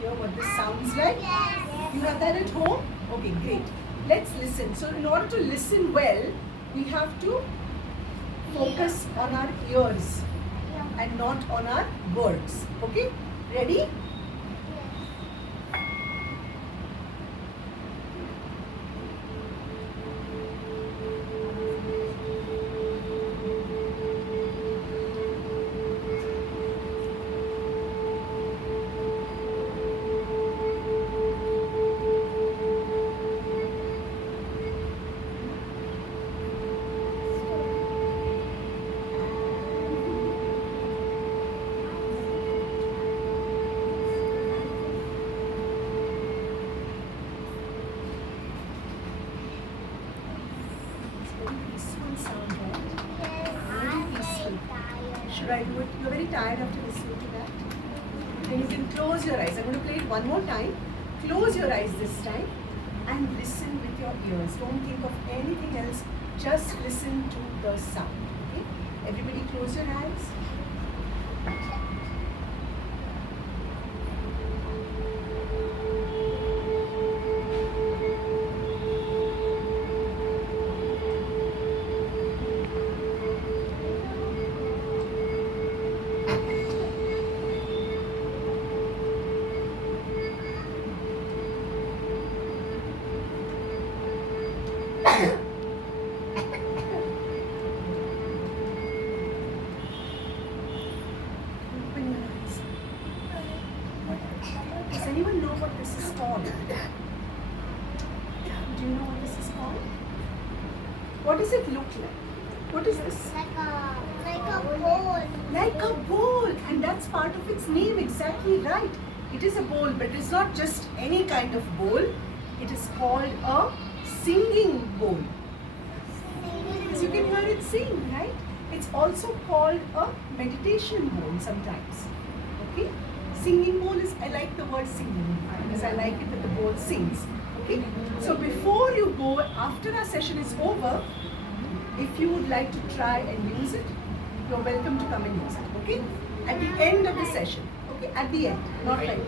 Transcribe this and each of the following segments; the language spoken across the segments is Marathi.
hear what this sounds like? You have that at home? Okay, great. Let's listen. So in order to listen well, we have to focus on our ears and not on our words. Okay? Ready? Should I do it? You're very tired after listening to that. Then you can close your eyes. I'm going to play it one more time. Close your eyes this time and listen with your ears. Don't think of anything else. Just listen to the sound. Okay? Everybody close your eyes. Does anyone know what this is called? Do you know what this is called? What does it look like? What is this? Like a bowl. Like a bowl, and that's part of its name. Exactly right. It is a bowl, but it's not just any kind of bowl. It is called a singing bowl. Because you can hear it sing, right? It's also called a meditation bowl sometimes. Okay? Singing bowl is, I like the word singing because I like it that the bowl sings. Okay? So before you go, after our session is over, if you would like to try and use it, you're welcome to come and use it. Okay? At the end of the session. Okay? At the end, not right.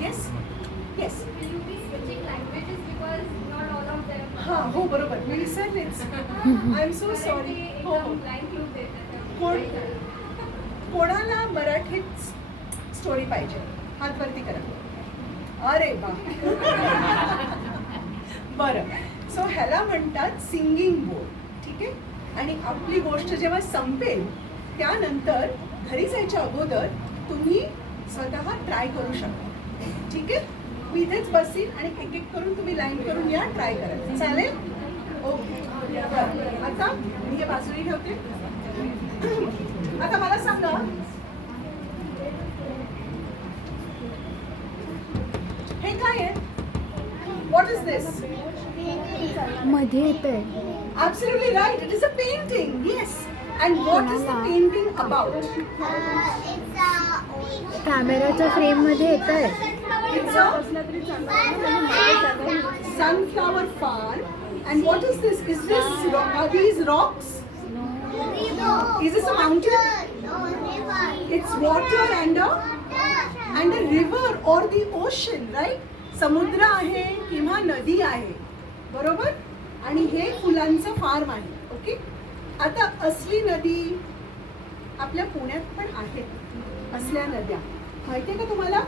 Yes? Yes? Will you be switching languages because not all of them? हाँ हो बरोबर मी विसरलेच आय एम सो सॉरी हो हो कोणाला मराठीत स्टोरी पाहिजे हात वरती करा अरे वा बरं सो ह्याला म्हणतात सिंगिंग बोल ठीक आहे आणि आपली गोष्ट जेव्हा संपेल त्यानंतर घरी जायच्या अगोदर तुम्ही स्वतः ट्राय करू शकता ठीक आहे मी इथेच बसीन आणि एक एक करून तुम्ही लाईन करून या ट्राय करा चालेल ओके आता मी हे बाजूला ठेवते आता मला सांगा हे काय आहे व्हॉट इज दिस मध्ये येतंय Absolutely right. It is a painting. Yes. And what is the painting about? कॅमेराच्या फ्रेम मध्ये येतंय It's a sunflower farm. And what is this? Are these rocks? Is this a mountain? It's water and a river or the ocean, right? समुद्र आहे किंवा नदी आहे बरोबर आणि हे फुलांचं फार्म आहे ओके आता असली नदी आपल्या पुण्यात पण आहेत असल्या नद्या माहितीये का तुम्हाला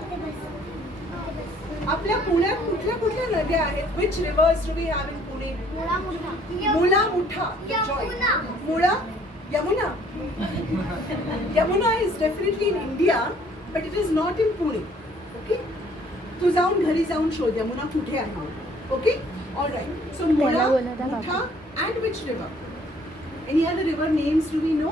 आपल्या पुण्यात कुठल्या कुठल्या नद्या आहेत which rivers do we have in Pune Mula Mutha Mula Yamuna Yamuna is definitely in India but it is not in Pune okay तू जाऊन घरी जाऊन शोध यमुना कुठे आहे okay all right so Mula Mutha and which river any other river names do we know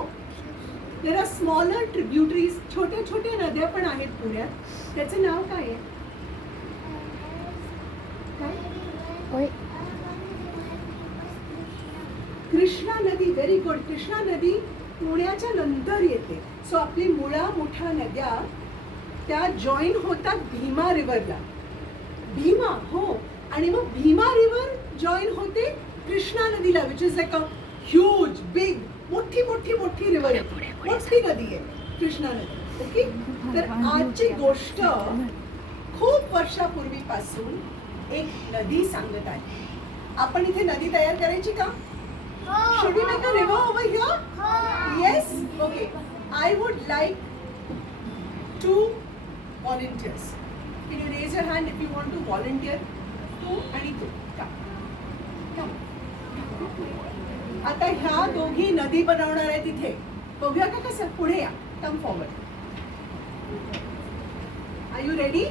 there are smaller tributaries छोट्या छोट्या नद्या पण आहेत पुण्यात त्याचं नाव काय आहे होय कृष्णा नदी व्हेरी गुड कृष्णा नदी पुण्याच्या नंतर येते सो आपली मुळा मुठा नद्या त्या जॉईन होतात भीमा रिव्हरला भीमा हो आणि मग भीमा रिव्हर जॉईन होते कृष्णा नदीला which is like a huge big मोठी मोठी मोठी रिव्हर आहे मोठी नदी आहे कृष्णा नदी ओके तर आजची गोष्ट खूप वर्षापूर्वीपासून एक नदी सांगत आहे. आपण इथे नदी तयार करायची का? Should we make a river over here? Yes? Okay. I would like 2 volunteers. Can you raise your hand if you want to volunteer? 2 आणि 2. Come. आता ह्या दोघी नदी बनवणार आहेत तिथे. बघूया का कसं? पुढे या. Come forward. Are you ready?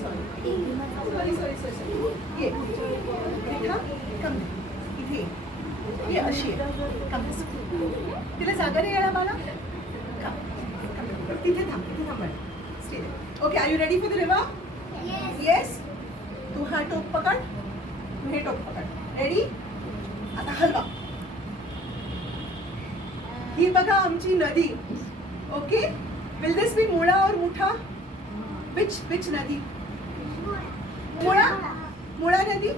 Sorry. ये. इथे थांब. Come. इथे. ये अशी आहे. Come. तिला जागा नाही यायला मला? Come. तिथे थांब. Stay there. Okay, are you ready for the river? Yes. तू हा टोक पकड. तू हे टोक पकड. Ready? आता हलवा. ही बघा आमची नदी. ओके. विल दिस बी मुळा और मुठा? विच नदी? मुळा नदी.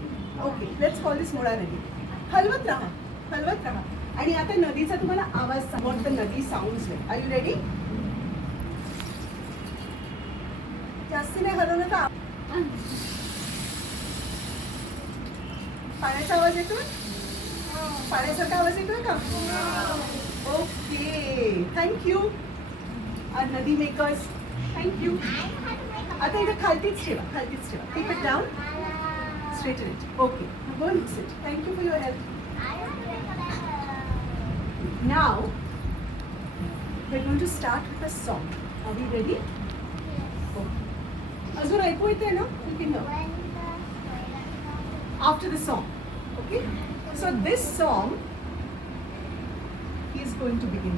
Okay, let's call this Mula nadi. हलवत राहा. आणि आता नदीचा तुम्हाला आवाज सांग. What the nadi sounds like. Are you ready? जास्त नाही हलवलं का? पाण्याचा आवाज येतोय? पाण्यासारखा आवाज येतोय का? ओके, थँक्यू आर नदी मेकर्स. थँक्यू. आता इथे खालतीच ठेवा. Keep it down. Straighten it. Okay, go mix it. Thank you for your help. Now we are going to start with a song. Are we ready? अजून ऐकू येते ना? You can know. After the song, okay? So this song is going to begin.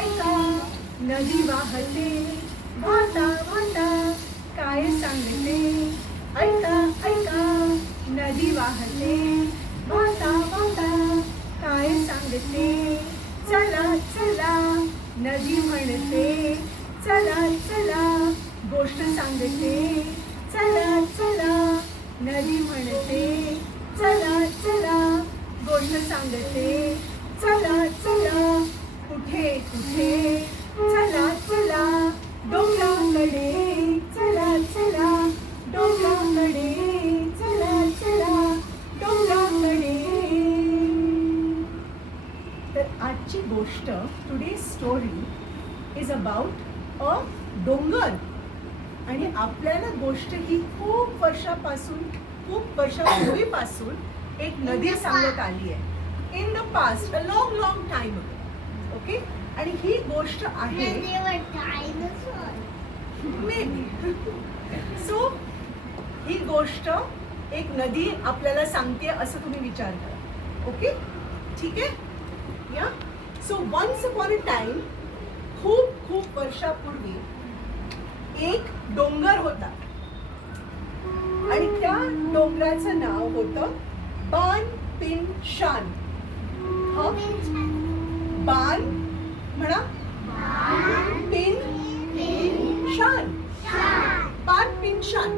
ऐका नदी वाहते वाहता काय सांगते. ऐका नदी वाहते वाहता काय सांगते. चला नदी म्हणते. चला गोष्ट सांगते. चला नदी म्हणते. चला गोष्ट सांगते. चला कुठे चला डोंगराकडे. चला डोंगराकडे. चला डोंगराकडे. तर आजची गोष्ट, today story is about a डोंगर. आणि आपल्याला गोष्ट ही खूप वर्षापूर्वीपासून एक नदी सांगत आली आहे. In the past, a long time. Okay. आणि ही गोष्ट आहे मेबी. सो ही गोष्ट एक नदी आपल्याला सांगते असं तुम्ही विचार करा. ओके, ठीक आहे. या. So once upon a time, खूप वर्षापूर्वी एक डोंगर होता. आणि त्या डोंगराचं नाव होतं बान पिन शान. बान म्हणा. पिन शान. बान पिन शान.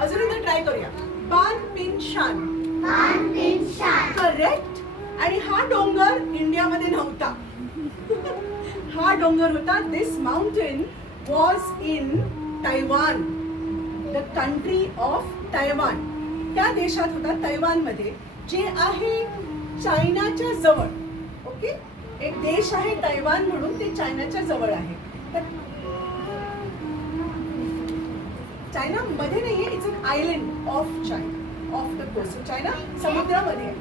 अजून एकदा ट्राय करूया. बान पिन शान. करेक्ट. आणि हा डोंगर इंडियामध्ये नव्हता. हा डोंगर होता, this mountain was in Taiwan, the country of Taiwan. त्या देशात होता, तैवानमध्ये, जे आहे चायनाच्या जवळ. ओके. एक देश आहे तैवान म्हणून, ते चायनाच्या जवळ आहे. तर चायना मध्ये नाहीये. It's an island of China, of the coast. China समुद्रामध्ये आहे.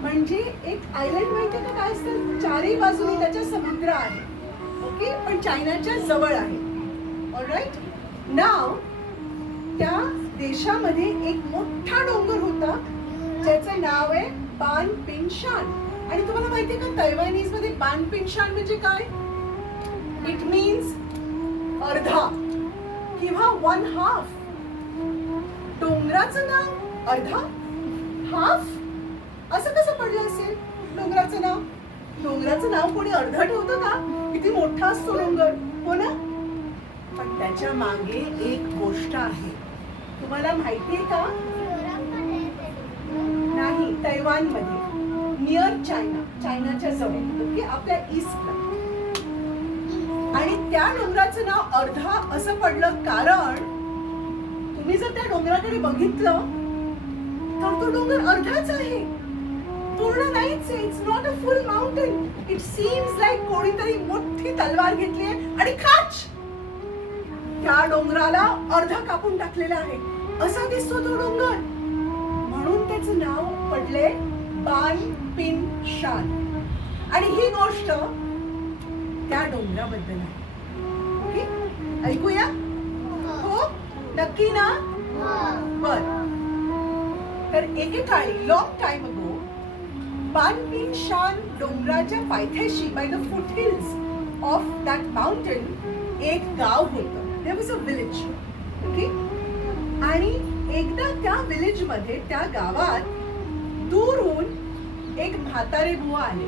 म्हणजे एक आयलंड माहितीये का काय असतं? चारही बाजूने त्याच्या समुद्र आहे. ओके. पण चायनाच्या जवळ आहे. ऑलराईट. नाव त्या देशामध्ये एक मोठा डोंगर होता, ज्याचं नाव आहे बान पिन शान. आणि तुम्हाला माहितीये का तैवानीज मध्ये बान पिन शान म्हणजे काय? इट मीन्स अर्धा किंवा 1/2. डोंगराचं नाव अर्धा, हाफ. असं कसं पडलं असेल डोंगराचं नाव? डोंगराचं नाव कोणी अर्ध ठेवतं का? किती मोठा असतो डोंगर, हो ना? पण त्याच्या मागे एक गोष्ट आहे. तुम्हाला माहितीये का? नाही, तैवानमध्ये, नियर चायना, चायनाच्या जवळ, ओके, आपल्या ईस्टला. आणि त्या डोंगराचं नाव अर्धा असं पडलं कारण तुम्ही जर त्या डोंगराकडे बघितलं तर तो डोंगर अर्धाच आहे, पूर्ण नाहीच आहे. It's not a full mountain. It seems like कोणीतरी मोठी तलवार घेतली आहे आणि खाच त्या डोंगराला अर्धा कापून टाकलेला आहे, असा दिसतो तो डोंगर. म्हणून त्याचं नाव पडले बान पिन शान. आणि ही गोष्ट त्या डोंगराबद्दल आहे. ओके, ऐकूया? हो, नक्की ना? बर. तर एकेकाळी लॉंग टाइम अगो बान पिन शान डोंगराच्या पायथ्याशी, by the foothills of that mountain, एक गाव होतं. There was a village. Okay, आणि एकदा त्या विलेज मध्ये, त्या गावात दूरहून एक म्हातारे बुवा आले.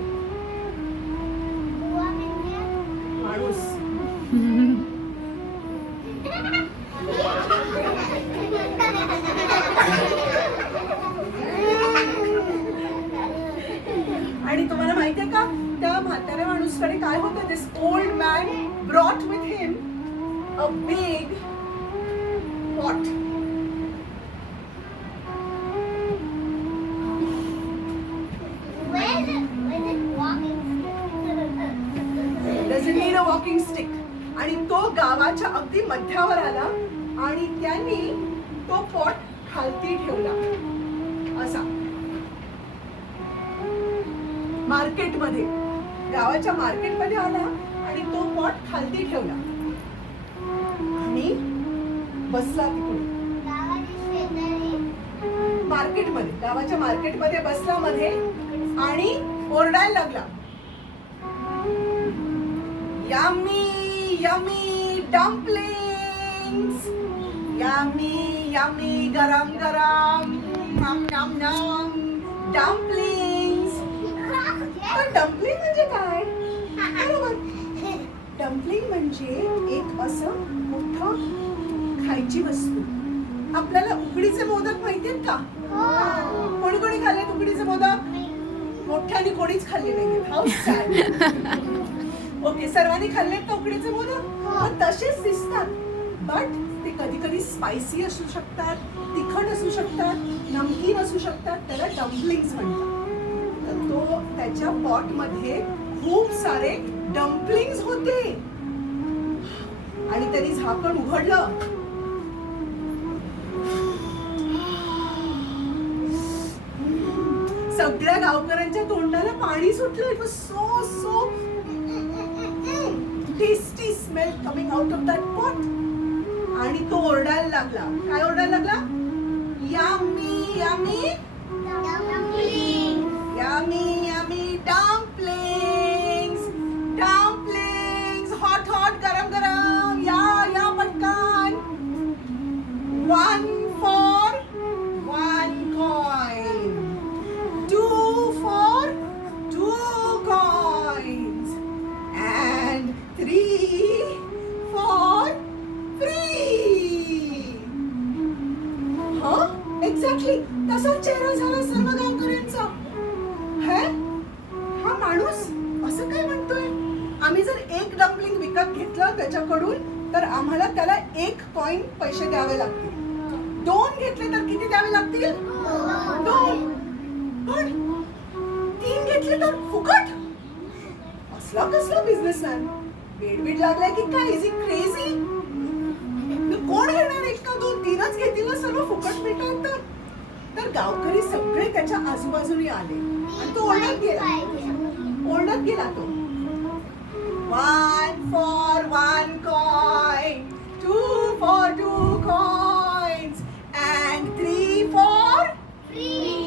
माणूस. आणि तुम्हाला माहितीये का, त्या म्हाताऱ्या माणूसकडे काय होतं? This old man brought with him a big pot. Doesn't need a walking stick. आणि तो गावाच्या अगदी मध्यावर आला आणि त्यांनी तो पॉट खालती ठेवला असा. मार्केटमध्ये, गावाच्या मार्केटमध्ये आला आणि तो पॉट खालती ठेवला आणि बसला तिकडे मार्केटमध्ये, गावाच्या मार्केटमध्ये बसला मध्ये आणि ओरडायला लागला, yummy yummy dumplings, yummy yummy गरम गरम नम नम नम डम्पलिंग्स. पण डम्पलिंग म्हणजे काय? बरोबर, डम्पलिंग म्हणजे एक असं मोठं खायची वस्तू. आपल्याला उकडीचे मोदक माहितीयेत का? कोणी कोणी खाल्लेत उकडीचे मोदक? मोठ्याने कोणीच खाल्ले नाहीये. How sad. ओके, सर्वांनी खाल्लेत का उकडीचे मोदक? तसेच दिसतात, बट ते कधी कधी स्पायसी असू शकतात, तिखट असू शकतात, नमकीन असू शकतात. त्याला डम्पलिंग्स म्हणतात. तर तो त्याच्या पॉट मध्ये खूप सारे डम्पलिंग्स होते आणि त्यांनी झाकण उघडलं. सगळ्या गावकऱ्यांच्या तोंडाला पाणी सुटलं. It was so so tasty smell coming out of that pot. आणि तो ओरडायला लागला. काय ओरडायला लागला? Yummy yummy yummy yummy dumplings, dumplings, hot hot, गरम गरम, या पटकन. 1 for 1 coin, 2 for 2 coins, and 3 for free. Exactly तसाच चेहरा झाला सर्व गावकऱ्यांचा. हा माणूस असं काय म्हणतोय? आम्ही जर एक डम्पलिंग विकत घेतलं त्याच्याकडून तर आम्हाला त्याला 1 कॉइन पैसे द्यावे लागतील. 2 घेतले तर किती द्यावे लागतील? 2. पण 3 घेतले तर फुकट. असला कसला बिझनेसमॅन? वेडबीड लागलाय की काय? Is he crazy? कोण घेणार 1 का 2? 3च घेतील ना सर्व फुकट मिळतात. तर गावकरी सगळे त्याच्या आजूबाजूने आले आणि तो ओरडत गेला तो. 1 for 1 coin, 2 for 2 coins, and 3 for free.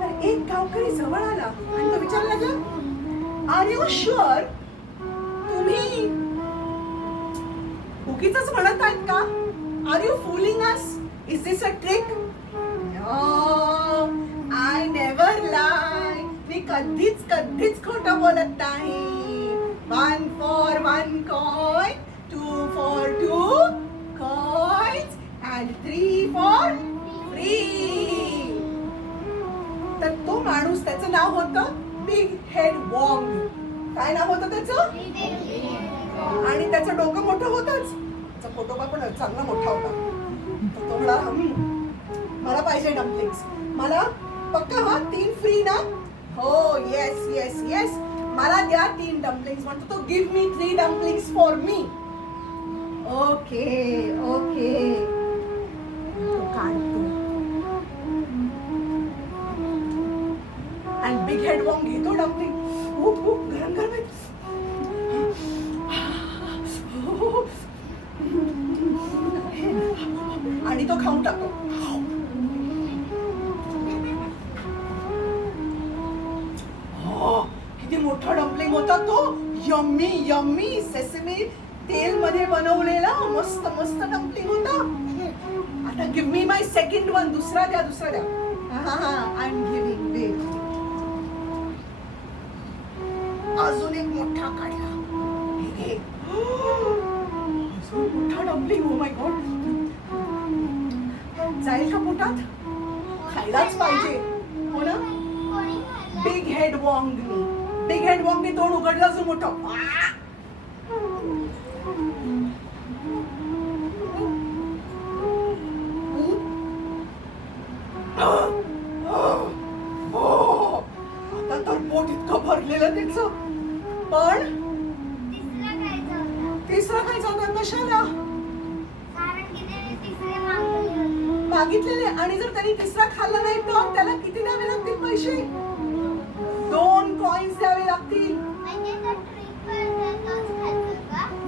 तर एक गावकरी जवळ आला आणि तो विचारायला लागला, आर यू शुअर? तुम्ही उगीचच म्हणत आहेत का? Are you fooling us? Is this a trick? No, I never lie. मी कधीच कधीच खोटं बोलत नाही. 1 for 1 coin, 2 for 2 coins and 3 for 3. तर तो माणूस, त्याचं नाव होतं बिग हेड वॉंग. काय नाव होतं त्याचं? आणि त्याचं डोकं मोठं होतंच. त्याचा फोटोबा पण चांगला मोठा होता. तर तो म्हणाला, मला पाहिजे डम्पलिंग्स. मला पक्का हा 3 फ्री ना? हो, येस येस येस, मला द्या 3 डम्पलिंग्स. म्हणतो तो, give me 3 dumplings for me. Okay okay. तो काढतो आणि बिग हेड वॉंग घेतो डम्पलिंग. गरम गरम आहे. आणि तो खाऊन टाकतो. किती मोठा डम्पलिंग होता तो. यम्मी यम्मी सेसमी तेल मध्ये बनवलेला मस्त मस्त डम्पलिंग होता. आता गिव्ह मी माय सेकंड वन. दुसरा द्या, दुसरा द्या. I am giving. वेट. अजून एक मोठा काढला. हे अजून मोठा डम्पलिंग. Oh my God. जाईल का पोटात? खायलाच पाहिजे, हो ना? बिग हेड वॉंगनी, बिग हेड वॉंगनी तोंड उघडलं अजून मोठं. आता तर पोट इतकं भरलेलं त्याचं. पण तिसरा खायचा होता. कशाला मागितलेले? आणि जर त्यांनी तिसरा खाल्ला नाही तर त्याला किती द्यावे लागतील पैसे? 2 कॉइन्स द्यावे लागतील.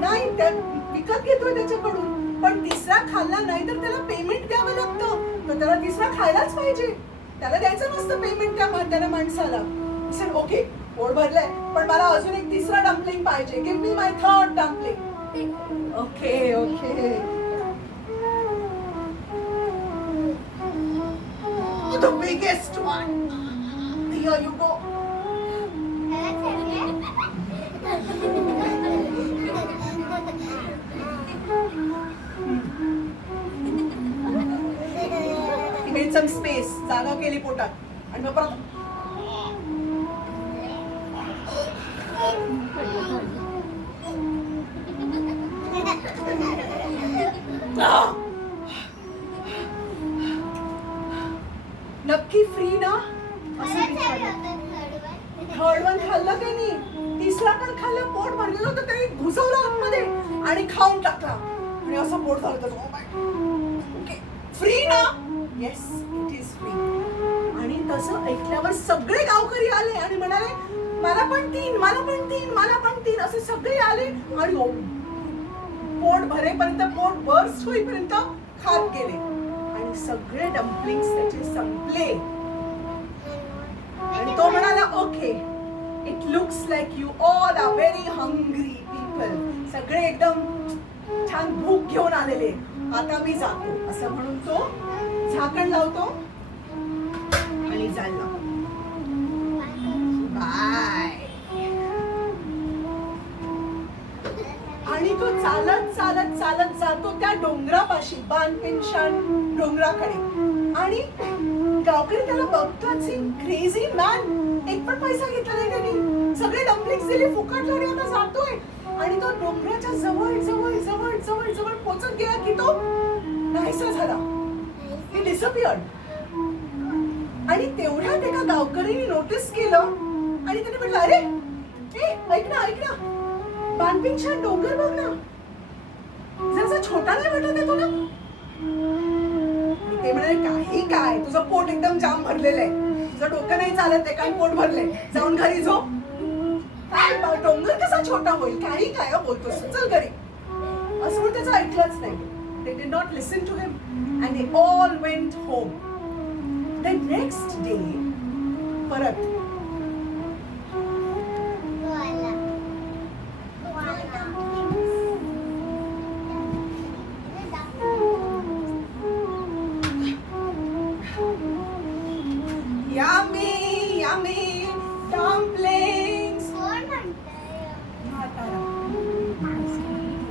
नाही, त्या विकत घेतोय त्याच्याकडून. पण तिसरा खाल्ला नाही तर त्याला पेमेंट द्यावं लागतं. तर त्याला तिसरा खायलाच पाहिजे. त्याला द्यायचं नसतं पेमेंट त्या माणसाला. ओके, पोट भरलंय, पण मला अजून एक तिसरा डम्पलिंग पाहिजे. Give me my 3rd dumpling. Okay okay. The biggest one. Here you go. He made some space. जागा केली पोटात. आणि मग परत नक्की फ्री ना? थर्ड वन खाल्लं त्यांनी. तिसरा पण खाल्ला. पोट भरलेलं होतं. त्यांनी घुसवलं आतमध्ये आणि खाऊन टाकला. आणि असं पोट झालं त्याचं. ओके, फ्री ना? Yes, it is free. आणि तसं ऐकल्यावर सगळे गावकरी आले आणि म्हणाले, मला पण 3, मला पण 3, मला पण 3. असे सगळे आले आणि पोट भरेपर्यंत, पोट बर्स्ट होईपर्यंत खात गेले. आणि सगळे डम्पलिंग्स त्याचे संपले. आणि तो म्हणाला, okay, it looks like you all are very hungry people. सगळे एकदम छान भूक घेऊन आलेले. आता मी जातो. असं म्हणून तो झाकण लावतो आणि चालला. बाय. आणि तो चालत चालत चालत जातो त्या डोंगरापाशी, बानपिंशान डोंगराकडे. आणि गावकरी त्याला बघतात. क्रेझी मॅन, एक पण पैसा घेतला नाही त्यांनी. सगळे डम्पलिंग्स दिले फुकटला आणि आता जातोय. आणि तो डोंगराच्या जवळ जवळ जवळ जवळ जवळ पोचत गेला की तो नाहीसा झाला. ही डिसअपिअर्ड. आणि तेवढ्यात एका गावकरीने नोटीस केलं आणि त्याने म्हटलं, अरे ऐक ना, ऐक ना, बानपिंशान डोंगर बघ ना, जरासा छोटा नाही वाटत आहे तुला? ते म्हणाले, काही काय, तुझं पोट एकदम जाम भरलेलं आहे, तुझं डोकं नाही चालत आहे, काय पोट भरलंय, जाऊन घरी झोप. काय डोंगर कसा छोटा होईल, काही काय बोलतोस, चल घरी. असं म्हणून त्याचं ऐकलंच नाही. They did not listen to him and they all went home. The next day, परत yummy dumplings. कोण म्हणतंय? म्हातारा.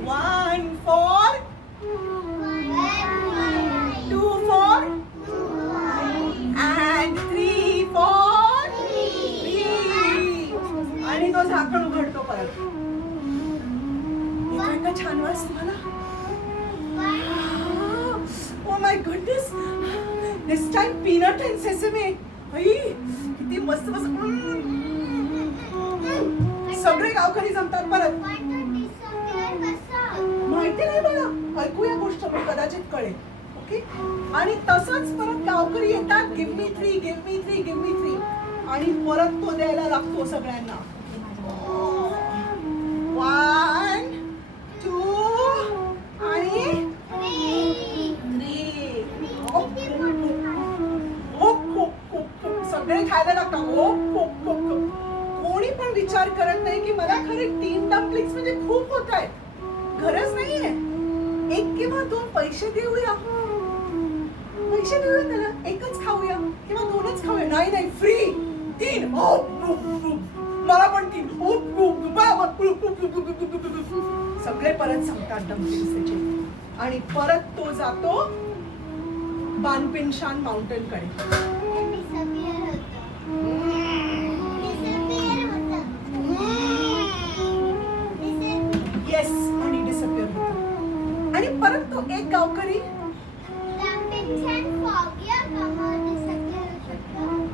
1 for, 2 for, and 3 for 3. आणि तो झाकण उघडतो परत. येतोय का छान वास तुम्हाला? Oh my goodness. This time peanut and sesame. आई, किती मस्त मस्त. सगळे गावकरी जमतात परत. माहिती नाही मला. ऐकूया गोष्ट मग कदाचित कळेल. ओके? आणि तसंच परत गावकरी येतात. Give me 3, give me 3, give me 3. आणि परत तो द्यायला लागतो सगळ्यांना. 1, 2 आणि 3. सगळे खायला लागतात. कोणी पण विचार करत नाही की मला खरे 3 डम्पलिंग्स म्हणजे खूप होत आहेत. गरज नाहीये. 1 किंवा 2 पैसे देऊया. त्याला. 1च खाऊया किंवा 2च खाऊया. नाही फ्री 3. मला पण 3. सगळे परत सांगतात डम्पलिंग्स त्याचे. आणि परत तो जातो बानपिनशान माउंटेन कडे. येस, आणि डिसअपिअर होतो. आणि परत तो एक गावकरी.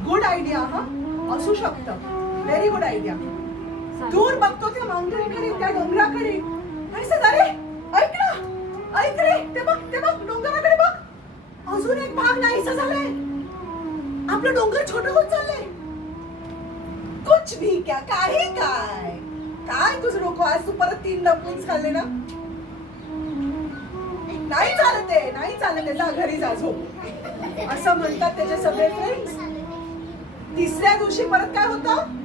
Good idea. हा असू शकतं. Very good idea. दूर बघतो त्या माउंटेन कडे, त्या डोंगराकडे. आणि अरे ऐक रे, ते बघ डोंगराकडे बघ. अजून एक भाग नाहीसा झालाय. आपलं डोंगर छोटं होत चाललंय. कुछ भी क्या, काय तुझं डोकं. आज तू परत 3 डम्पलिंग्स खाल्ले ना. नाही चालत आहे. जा घरी जा, झोप. असं म्हणतात त्याचे सगळे फ्रेंड्स. तिसऱ्या दिवशी परत काय होतं?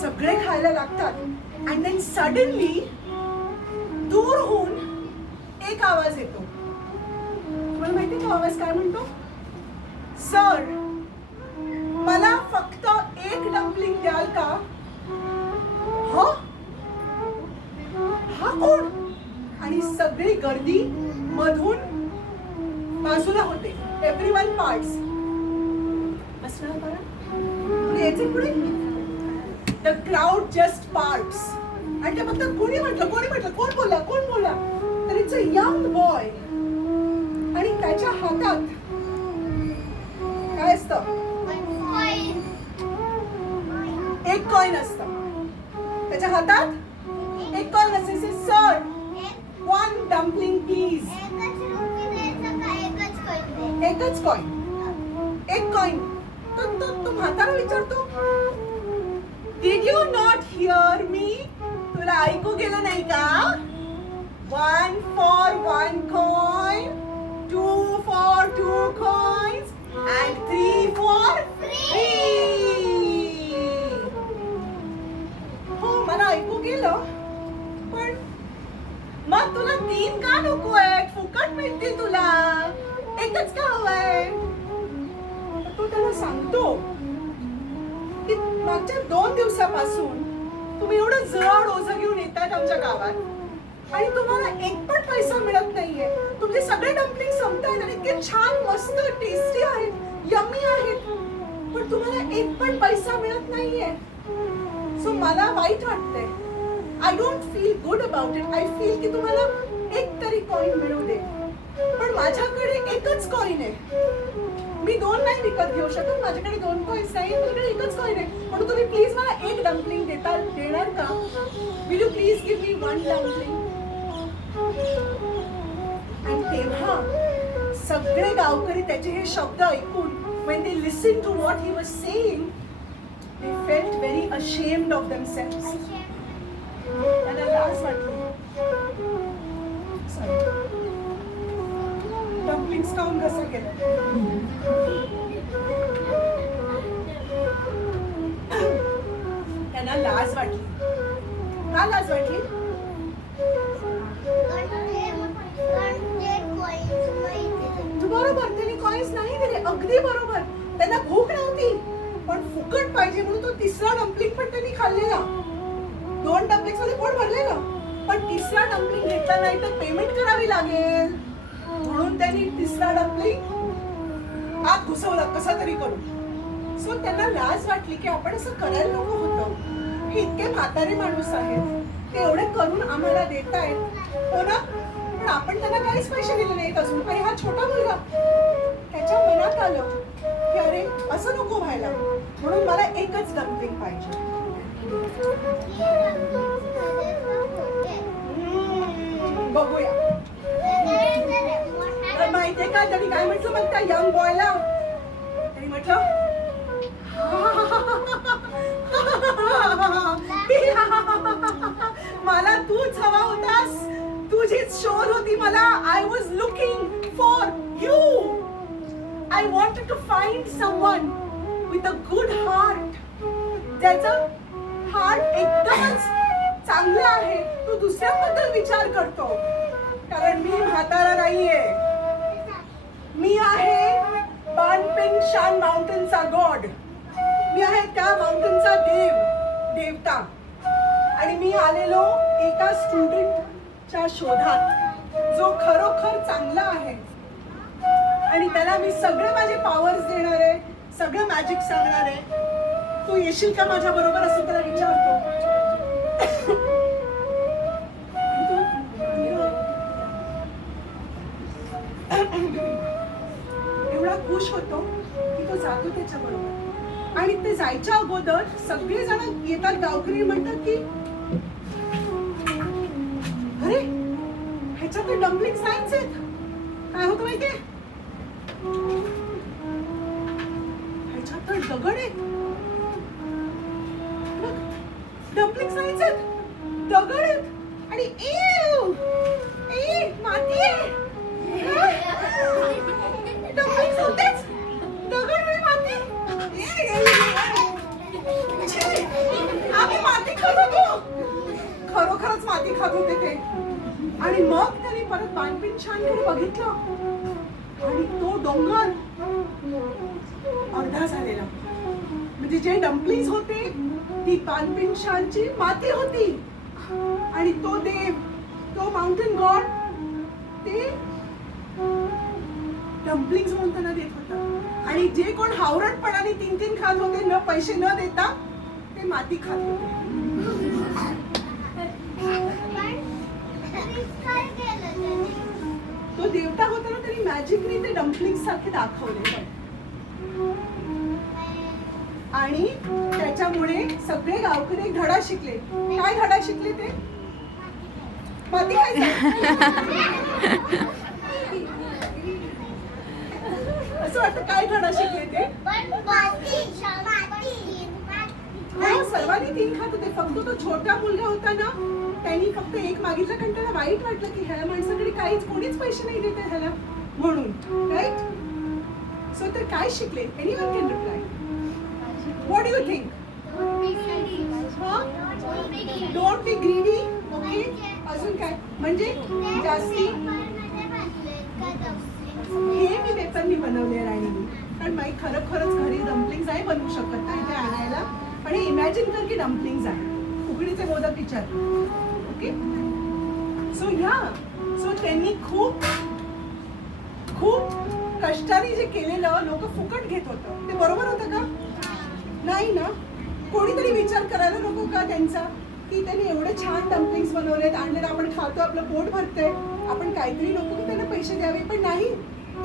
सगळे खायला लागतात. अँड देन सडनली दूर होऊन एक आवाज येतो. तुम्हाला माहिती तो आवाज काय म्हणतो? सर, मला फक्त 1 डम्पलिंग द्याल का? हा कोण? आणि सगळी गर्दी मधून बाजूला होते. Everyone parts. बसणार बरं? यायचे पुढे. The crowd just parts. आणि ते फक्त कोण बोलला. तर इट्स अ यंग बॉय. आणि त्याच्या हातात काय असतं? 1 कॉइन असतं. त्याच्या हातात 1 कॉइन असते. Sir, 1 dumpling please. एकच कॉइन. 1 कॉइन. तो म्हातारा विचारतो, Did you not hear me? तुला ऐकू गेलं नाही का? 1 for 1 coin, 2 for 2 coins, and 3 for 3. हो, मला ऐकू गेलं. पण मग तुला 3 का नको आहेत? फुकट मिळतील तुला. 1च का हवंय? तो त्याला सांगतो की मागच्या 2 दिवसापासून तुम्ही एवढं जड ओझं घेऊन येतात आमच्या गावात आणि तुम्हाला 1 पण पैसा मिळत नाहीये. तुमचे सगळे डम्पलिंग संपतायत आणि इतके छान मस्त टेस्टी आहेत, यम्मी आहेत, पण तुम्हाला 1 पण पैसा मिळत नाहीये. सो मला वाईट वाटतंय. I don't feel good about it. I feel की तुम्हाला 1 तरी कॉइन मिळू दे. पण माझ्याकडे 1च कॉइन आहे. मी 2 नाही विकत घेऊ शकत. माझ्याकडे 2 कॉइन्स नाही. माझ्याकडे 1च कॉइन आहे. म्हणून तुम्ही प्लीज मला 1 डम्पलिंग देणार का? Will you please give me 1 dumpling? आणि तेव्हा सगळे गावकरी त्याचे हे शब्द ऐकून when they listened to what he was saying, They felt very ashamed of themselves. त्यांना लाज वाटली. डम्पलिंग्स खाऊन कसं गेलं. त्यांना लाज वाटली. का लाज वाटली? बरोबर, त्यांनी कॉइन्स नाही दिले. अगदी बरोबर. त्यांना भूक नव्हती पण फुकट पाहिजे म्हणून तो तिसरा डम्पलिंग पण त्यांनी खाल्लेला. 2 डम्पलिंग्स मध्ये पोट भरलेलं पण तिसरा डम्पलिंग घेतला नाही तर पेमेंट करावी लागेल म्हणून त्यांनी तिसरा डम्पलिंग आत घुसवला कसा तरी करून. सो त्यांना लाज वाटली की आपण असं करायला नको होतं. हे इतके म्हातारे माणूस आहेत, ते एवढे करून आम्हाला देत आहेत हो ना, पण आपण त्यांना काहीच पैसे दिले नाहीत अजून. आणि हा छोटा मुलगा, त्याच्या मनात आलं की अरे असं नको व्हायला म्हणून मला एकच डम्पलिंग पाहिजे. बघूया. तर माहितीये का त्यांनी काय म्हटलं मग त्या यंग बॉयला? त्यांनी म्हटलं मला तूच हवा होतास, तुझीच शोध होती मला. I was looking for you. I wanted to find someone with a good heart. ज्याचं हार्ट एकदमच चांगलं आहे. तू दुसऱ्याबद्दल विचार करतो. कारण मी म्हातारा नाहीये. मी आहे बानपिंग शान माउंटेनचा गॉड. मी आहे त्या माउंटेनचा देवता. आणि मी आलेलो एका स्टुडंटच्या शोधात जो खरोखर चांगला आहे आणि त्याला मी सगळे माझे पॉवर्स देणार आहे, सगळं मॅजिक सांगणार आहे. तू येशील का माझ्या बरोबर असं त्याला विचारतो. एवढा खुश होतो की तो जातो त्याच्या बरोबर. आणि ते जायच्या अगोदर सगळे जण येतात, गावकरी म्हणतात की अरे ह्याच्यात डम्पलिंग्स नाहीच आहेत. काय होतं माहितीये, ह्याच्यात तर दगड आहे. डम्पलिंग्स नाहीच आहेत, दगड आहेत. आणि माती आहे. डम्पलिंग्स होतेच, दगड आणि माती. आम्ही माती खात होतो. खरोखरच माती खात होते ते. आणि मग त्याने परत बानपिन शानकडे बघितलं आणि तो डोंगर अर्धा झालेला. म्हणजे जे डम्पलिंग्स होते ती बानपिन शानची माती होती. आणि तो देव, तो माउंटेन गॉड, ते डम्पलिंग्स म्हणून त्यांना देत होता. आणि जे कोण हावरटपणाने 3 खात होते न पैसे न देता, ते माती खात होते. तो देवता होता ना, त्यांनी मॅजिकली ते डम्पलिंग्स सारखे दाखवले. आणि त्याच्यामुळे सगळे गावकरी एक धडा शिकले. काय धडा शिकले ते? माती खायचं. असं वाटतं काय धडा शिकले ते? हो, सर्वांनी 3 खात होते. फक्त तो छोटा मुलगा होता ना, त्यांनी फक्त 1 मागितलं कारण त्याला वाईट वाटलं की ह्या माणसाकडे कोणीच पैसे नाही देते ह्याला म्हणून. राईट? सो ते काय शिकले? Anyone can reply. What do you think? Don't be greedy. Okay, अजून काय? म्हणजे जास्ती. हे मी पेपरनी बनवले राहिली. कारण माई खरोखरच घरी डम्पलिंग्स नाही बनवू शकत नाही ते आणायला. आणि इमॅजिन कर की डम्पलिंग्स आहे, उकडीचे मोदक विचार. ओके, सो सो त्यांनी खूप कष्टाने जे केलेलं लोक फुकट घेत होतं ते बरोबर होतं का? नाही ना. कोणीतरी विचार करायला नको का त्यांचा की त्यांनी एवढे छान डम्पलिंग्स बनवलेत, आणलेत, आपण खातो, आपलं पोट भरतंय, आपण काहीतरी नको की त्यांना पैसे द्यावे. पण नाही,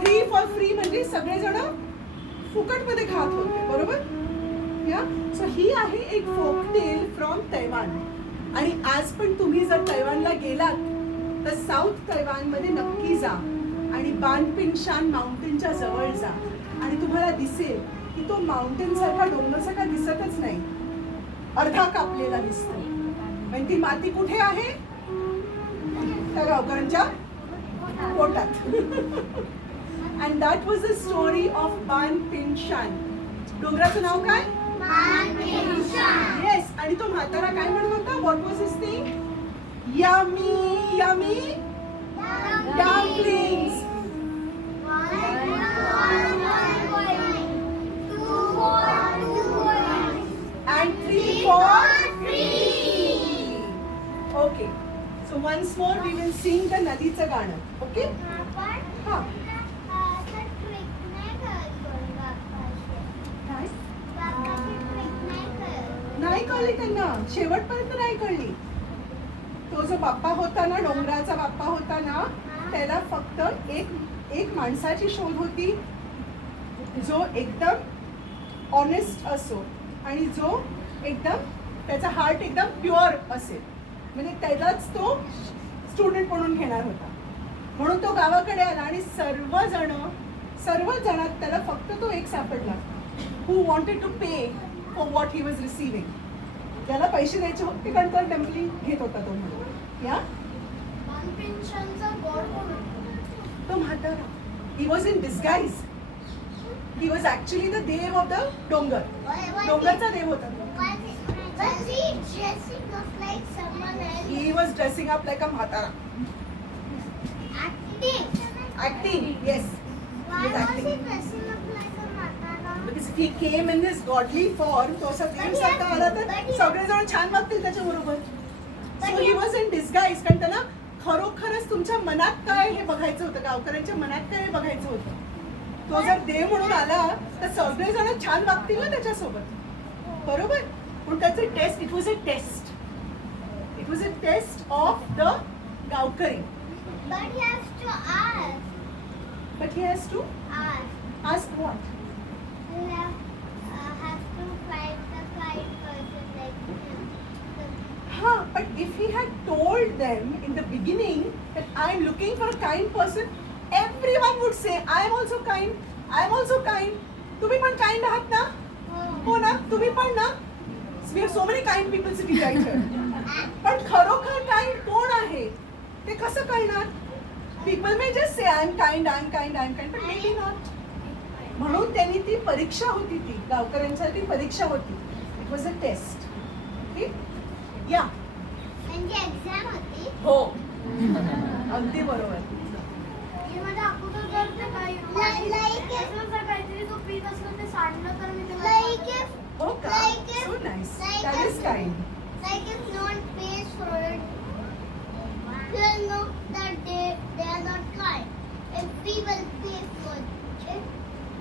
3 फॉर फ्री म्हणजे सगळेजण फुकटमध्ये खात होते. बरोबर? सो ही आहे एक फोक टेल फ्रॉम तैवान. आणि आज पण तुम्ही जर तैवानला गेलात तर साऊथ तैवानमध्ये नक्की जा आणि बानपिन शान माउंटेनच्या जवळ जा आणि तुम्हाला दिसेल की की तो माउंटेन सारखा डोंगरासारखा दिसतच नाही, अर्धा कापलेला दिसतो. पण ती माती कुठे आहे? त्या गावकऱ्यांच्या पोटात. And that was the story of बान पिन शान. डोंगराचं नाव काय? येस. आणि तो म्हातारा काय म्हणत होता? What was his thing? Yummy yummy dumplings. And 3 for free. Okay. So once more we will sing the नदीचं गाणं. Okay? हा. नाही कळली त्यांना, शेवटपर्यंत नाही कळली. तो जो बाप्पा होता ना, डोंगराचा बाप्पा होता ना, त्याला फक्त एक माणसाची शोध होती जो एकदम ऑनेस्ट असो आणि जो एकदम त्याचा हार्ट एकदम प्युअर असेल, म्हणजे त्यालाच तो स्टुडंट म्हणून घेणार होता. म्हणून तो गावाकडे आला आणि सर्व जणात त्याला फक्त तो एक सापडला, who wanted to pay for what he was receiving. त्याला पैसे द्यायचे होते कारण तो डम्पलिंग घेत होता तो म्हणून. या तो म्हातारा, he was in disguise. He was actually the dev of the डोंगर. डोंगरचा देव होता. He was dressing up like a म्हातारा. Acting, yes. He was acting. Because if he came in this godly form, तो असा देवासारखा आला तर सगळेजण छान वागतील त्याच्या बरोबर. So he was in disguise. कारण त्याला खरोखरच तुमच्या मनात काय हे बघायचं होतं, गावकऱ्यांच्या मनात काय हे बघायचं होतं. तो जर देव म्हणून आला तर सगळेजण छान वागतील ना त्याच्यासोबत, बरोबर. पण त्याचं test, it was a test of the gavkari. But he has to ask what? But if he had told them in the beginning that I am looking for a kind person, everyone would say, I am also kind. तुम्ही पण kind आहात ना? हो ना? तुम्ही पण ना? We have so many kind people sitting right here. पण खरोखर kind कोण आहे? ते कसं कळणार? People may just say, I am kind, but maybe not. म्हणून त्यांनी ती परीक्षा होती, ती गावकऱ्यांसाठी परीक्षा होती. It was a test. Okay? Yeah. म्हणजे एक्झाम होती. हो. अगदी बरोबर. हो का? So nice. That is kind. Like if no one pays for it, they'll know that they are not kind. If people pay for it,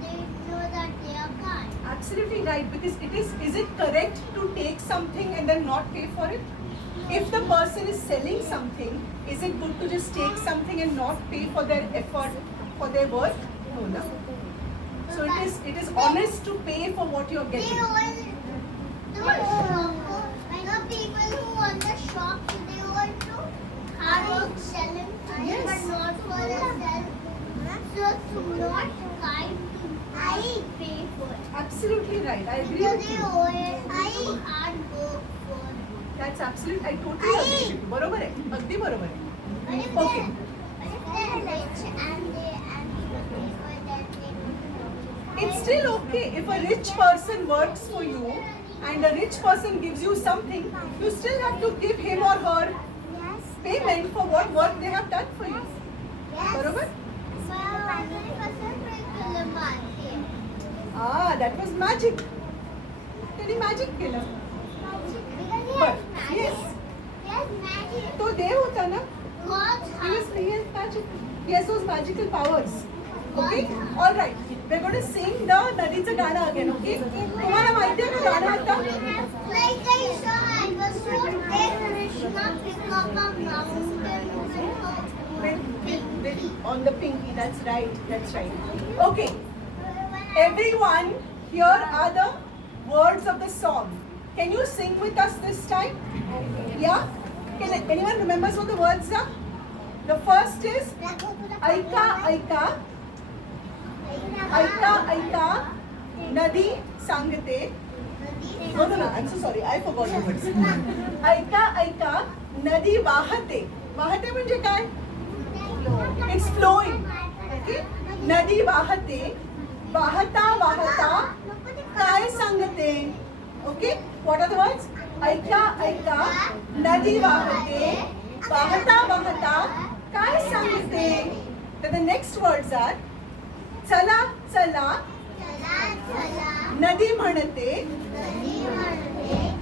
they know that they are kind. Absolutely right. Because is it correct to take something and then not pay for it? If the person is selling something, is it good to just take something and not pay for their effort, for their work? No, no. So it is honest to pay for what you're getting. The people who own the shop, they want to hard work selling, Yes. but not for themselves. So to not kind, I pay for it. Absolutely right. I agree So with they you. owe I hard work for it. That's absolute. I totally agree with you. बरोबर आहे. अगदी बरोबर आहे. But if Okay. they're rich and they pay for that, It's still okay if a rich person works for you and a rich person gives you something, you still have to give him or her yes. payment for what work they have done for you. Yes. बरोबर? So 100% to the market. That was magic. त्यांनी मॅजिक केलं. Because he But has magic. yes, He has magic. तो देव होता ना. God's He has magic. He has those magical powers. Okay? All right. We're going to sing the नदीचं गाणं again. Okay? तुम्हाला माहिती आहे का गाणं आता? Like I saw episode where Krishna pick up a mountain On the pinky. That's right. Okay. Everyone, here are the words of the song. Can you sing with us this time? Yeah? Can anyone remembers what the words are? The first is Aika, Aika, Aika, Aika, नदी सांगते. No, no, no. I'm so sorry. I forgot the words. ऐका ऐका नदी वाहते. वाहते म्हणजे काय? It's flowing. Okay? नदी वाहते. वाहता वाहता काय सांगते? Okay? What are the words? ऐका ऐका नदी वाहते. वाहता वाहता काय सांगते? Then the next words are चला चला नदी म्हणते.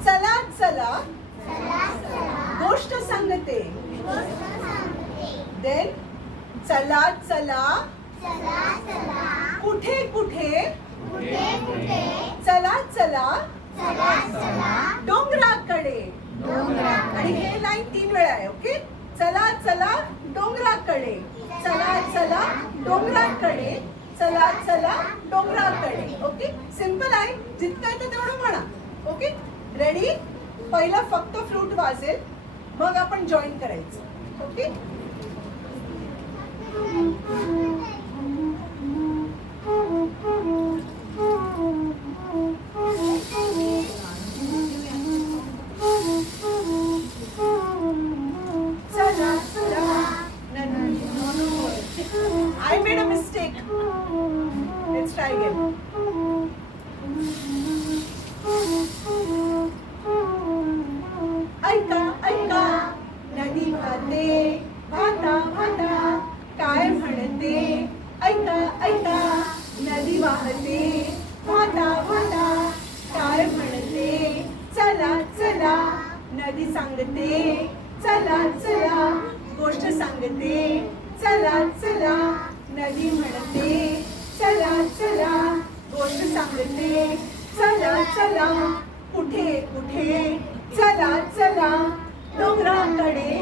चला चला गोष्ट सांगते. देन चला चला कुठे कुठे चला चला डोंगराकडे. आणि हे लाईन 3 वेळा आहे. ओके. चला चला डोंगराकडे. चला चला डोंगराकडे. चला चला डोंगराकडे. ओके. सिंपल आहे. जितकं येतं तेवढं म्हणा. ओके. रेडी. पहिला फक्त फ्लूट वाजेल, मग आपण जॉईन करायचं. ओके. चला चला. I made a mistake. Let's try again. ऐका ऐका नदी वाहते. वाहता वाहता काय म्हणते? ऐका ऐका नदी वाहते. वाहता वाहता काय म्हणते? चला चला नदी सांगते. चला चला गोष्ट सांगते. चला चला नदी म्हणते. चला चला गोष्ट सांगते. चला चला कुठे कुठे चला चला डोंगराकडे.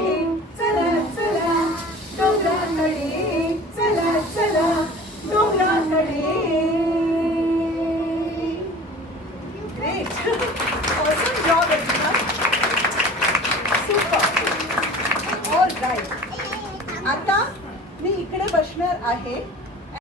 चला चला डोंगराकडे. चला चला डोंगराकडे. Great. Awesome job everyone. Super. All right. आता मी इकडे बसणार आहे